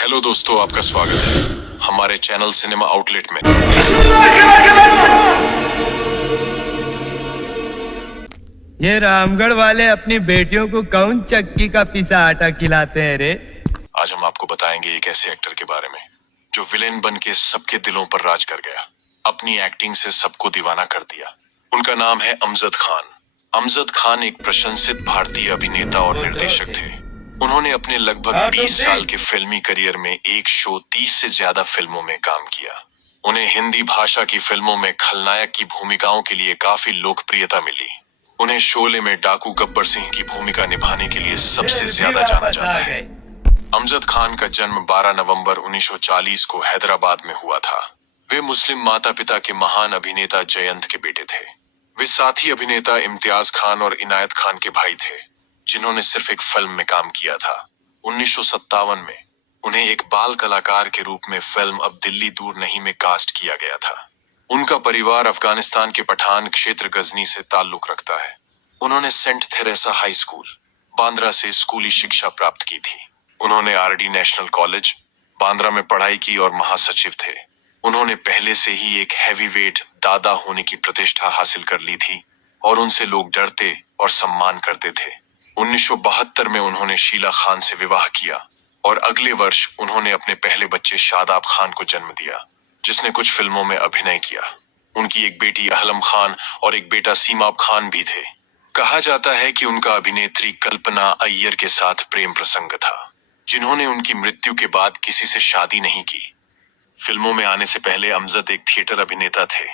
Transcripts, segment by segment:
Hello दोस्तों, आपका स्वागत है हमारे चैनल सिनेमा आउटलेट में। ये रामगढ़ वाले अपनी बेटियों को कौन चक्की का पिसा आटा खिलाते हैं रे? आज हम आपको बताएंगे एक ऐसे एक्टर के बारे में जो विलेन बन के सबके दिलों पर राज कर गया, अपनी एक्टिंग से सबको दीवाना कर दिया। उनका नाम है अमजद खान। अमजद खान एक प्रशंसित भारतीय अभिनेता और निर्देशक थे। उन्होंने अपने लगभग 20 साल के फिल्मी करियर में 130 से ज्यादा फिल्मों में काम किया। उन्हें हिंदी भाषा की फिल्मों में खलनायक की भूमिकाओं के लिए काफी लोकप्रियता मिली। उन्हें शोले में डाकू गब्बर सिंह की भूमिका निभाने के लिए सबसे ज्यादा जाना जाता है। अमजद खान का जन्म 12 नवंबर 1940 को हैदराबाद में हुआ था। वे मुस्लिम माता पिता के महान अभिनेता जयंत के बेटे थे। वे साथी अभिनेता इम्तियाज खान और इनायत खान के भाई थे, जिन्होंने सिर्फ एक फिल्म में काम किया था। 1957 में उन्हें एक बाल कलाकार के रूप में फिल्म अब दिल्ली दूर नहीं में कास्ट किया गया था। उनका परिवार अफगानिस्तान के पठान क्षेत्र गजनी से ताल्लुक रखता है। उन्होंने saint Theresa high school, Bandra से स्कूली शिक्षा प्राप्त की थी। उन्होंने आरडी नेशनल कॉलेज, बांद्रा में पढ़ाई की और महासचिव थे। उन्होंने पहले से ही एक हैवीवेट दादा होने की प्रतिष्ठा हासिल कर ली थी और उनसे लोग डरते और सम्मान करते थे। 1972 में उन्होंने शीला खान से विवाह किया और अगले वर्ष उन्होंने अपने पहले बच्चे शादाब खान को जन्म दिया, जिसने कुछ फिल्मों में अभिनय किया। उनकी एक बेटी अहलम खान और एक बेटा सीमाब खान भी थे। कहा जाता है कि उनका अभिनेत्री कल्पना अय्यर के साथ प्रेम प्रसंग था, जिन्होंने उनकी मृत्यु के बाद किसी से शादी नहीं की। फिल्मों में आने से पहले अमजद एक थिएटर अभिनेता थे।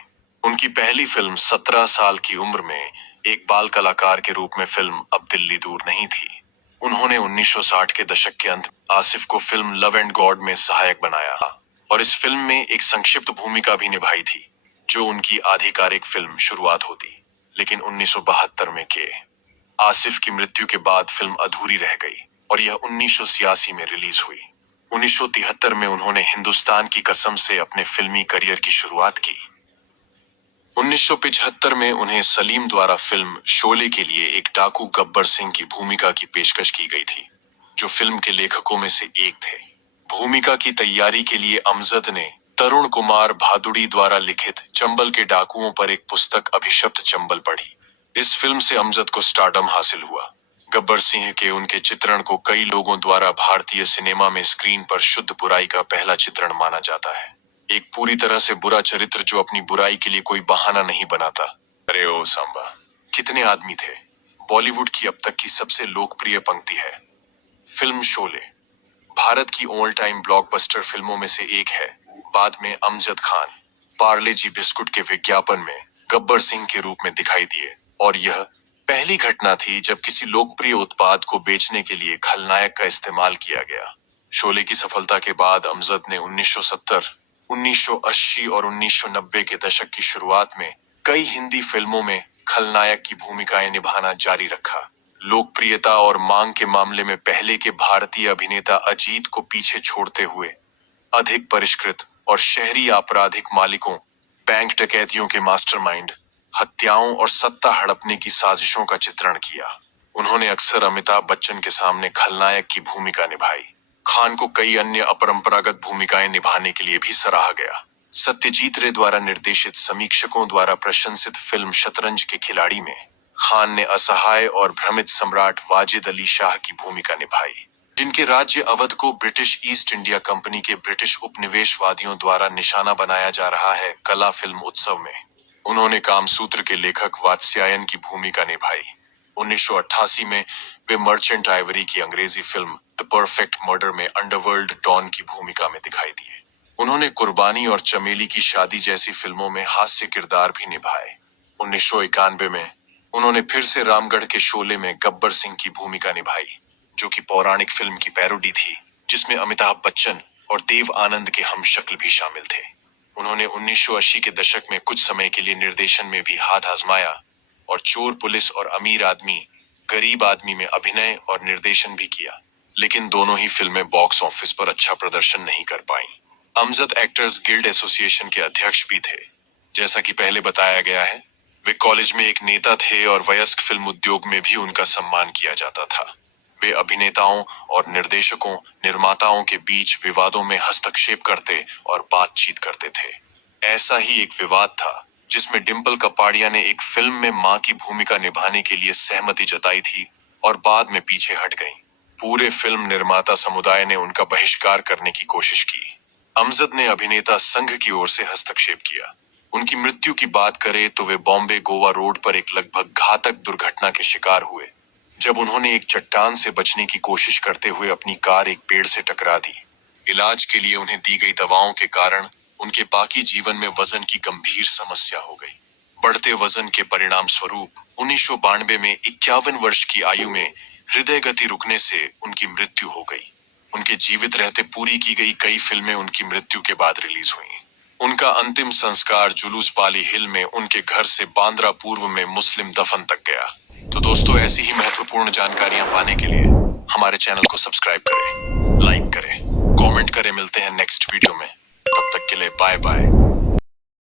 उनकी पहली फिल्म 17 साल की उम्र में एक बाल कलाकार के रूप में फिल्म अब दिल्ली दूर नहीं थी। उन्होंने 1960 के दशक के अंत आसिफ को फिल्म लव एंड गॉड में सहायक बनाया और इस फिल्म में एक संक्षिप्त भूमिका भी निभाई थी, जो उनकी आधिकारिक फिल्म शुरुआत होती। लेकिन 1972 में के आसिफ की मृत्यु के बाद फिल्म अधूरी रह गई और यह 1986 में रिलीज हुई। 1973 में उन्होंने हिंदुस्तान की कसम से अपने फिल्मी करियर की शुरुआत की। 1975 में उन्हें सलीम द्वारा फिल्म शोले के लिए एक डाकू गब्बर सिंह की भूमिका की पेशकश की गई थी, जो फिल्म के लेखकों में से एक थे। भूमिका की तैयारी के लिए अमजद ने तरुण कुमार भादुड़ी द्वारा लिखित चंबल के डाकुओं पर एक पुस्तक अभिशप्त चंबल पढ़ी। इस फिल्म से अमजद को स्टारडम हासिल हुआ। गब्बर सिंह के उनके चित्रण को कई लोगों द्वारा भारतीय सिनेमा में स्क्रीन पर शुद्ध बुराई का पहला चित्रण माना जाता है। एक पूरी तरह से बुरा चरित्र जो अपनी बुराई के लिए कोई बहाना नहीं बनाता। अरे ओ सांबा, कितने आदमी थे। बॉलीवुड की अब तक की सबसे लोकप्रिय पंक्ति है। फिल्म शोले भारत की ऑल टाइम ब्लॉकबस्टर फिल्मों में से एक है। बाद में अमजद खान पार्ले जी बिस्कुट के विज्ञापन में गब्बर सिंह के रूप में दिखाई दिए और यह पहली घटना थी जब किसी लोकप्रिय उत्पाद को बेचने के लिए खलनायक का इस्तेमाल किया गया। शोले की सफलता के बाद अमजद ने 1970, 1980 और 1990 के दशक की शुरुआत में कई हिंदी फिल्मों में खलनायक की भूमिकाएं निभाना जारी रखा। लोकप्रियता और मांग के मामले में पहले के भारतीय अभिनेता अजीत को पीछे छोड़ते हुए अधिक परिष्कृत और शहरी आपराधिक मालिकों, बैंक डकैतियों के मास्टरमाइंड, हत्याओं और सत्ता हड़पने की साजिशों का चित्रण किया। उन्होंने अक्सर अमिताभ बच्चन के सामने खलनायक की भूमिका निभाई। खान को कई अन्य अपरंपरागत भूमिकाएं निभाने के लिए भी सराहा गया। सत्यजीत रे द्वारा निर्देशित समीक्षकों द्वारा प्रशंसित फिल्म शतरंज के खिलाड़ी में खान ने असहाय और भ्रमित सम्राट वाजिद अली शाह की भूमिका निभाई, जिनके राज्य अवध को ब्रिटिश ईस्ट इंडिया कंपनी के ब्रिटिश उपनिवेशवादियों द्वारा निशाना बनाया जा रहा है। कला फिल्म उत्सव में उन्होंने कामसूत्र के लेखक वात्स्यायन की भूमिका निभाई। 1988 में वे मर्चेंट आइवरी की अंग्रेजी फिल्म द परफेक्ट मर्डर में अंडरवर्ल्ड डॉन की भूमिका में दिखाई दिए। उन्होंने कुर्बानी और चमेली की शादी जैसी फिल्मों में हास्य किरदार भी निभाए। 1991 में उन्होंने फिर से रामगढ़ के शोले में गब्बर सिंह की भूमिका निभाई, जो कि पौराणिक फिल्म की पैरोडी थी, जिसमें अमिताभ बच्चन और देव आनंद के हमशक्ल भी शामिल थे। उन्होंने 1980 के दशक में कुछ समय के लिए निर्देशन में भी हाथ आजमाया और चोर पुलिस और अमीर आदमी गरीब आदमी में अभिनय और निर्देशन भी किया, लेकिन दोनों ही फिल्में बॉक्स ऑफिस पर अच्छा प्रदर्शन नहीं कर पाईं। अमजद एक्टर्स गिल्ड एसोसिएशन के अध्यक्ष भी थे। जैसा कि पहले बताया गया है, वे कॉलेज में एक नेता थे और वयस्क फिल्म उद्योग में भी उनका सम्मान किया जाता था। वे अभिनेताओं और निर्देशकों, निर्माताओं के बीच विवादों में हस्तक्षेप करते और बातचीत करते थे। ऐसा ही एक विवाद था जिसमें डिंपल कपाड़िया ने एक फिल्म में मां की भूमिका निभाने के लिए सहमति जताई थी और बाद में पीछे हट गईं। पूरे फिल्म निर्माता समुदाय ने उनका बहिष्कार करने की कोशिश की। अमजद ने अभिनेता संघ की ओर से हस्तक्षेप किया। उनकी मृत्यु की बात करें तो वे बॉम्बे गोवा रोड पर एक लगभग घातक दुर्घटना के शिकार हुए, जब उन्होंने एक चट्टान से बचने की कोशिश करते हुए अपनी कार एक पेड़ से टकरा दी। इलाज के लिए उन्हें दी गई दवाओं के कारण उनके बाकी जीवन में वजन की गंभीर समस्या हो गई। बढ़ते वजन के परिणाम स्वरूप 1992 में 51 वर्ष की आयु में हृदय गति रुकने से उनकी मृत्यु हो गई। उनके जीवित रहते पूरी की गई कई फिल्में उनकी मृत्यु के बाद रिलीज हुई। उनका अंतिम संस्कार जुलूस पाली हिल में उनके घर से बांद्रा पूर्व में मुस्लिम दफन तक गया। तो दोस्तों, ऐसी ही महत्वपूर्ण जानकारियां पाने के लिए हमारे चैनल को सब्सक्राइब करें, लाइक करें, कमेंट करें। मिलते हैं नेक्स्ट वीडियो में, तब तक के लिए बाय बाय।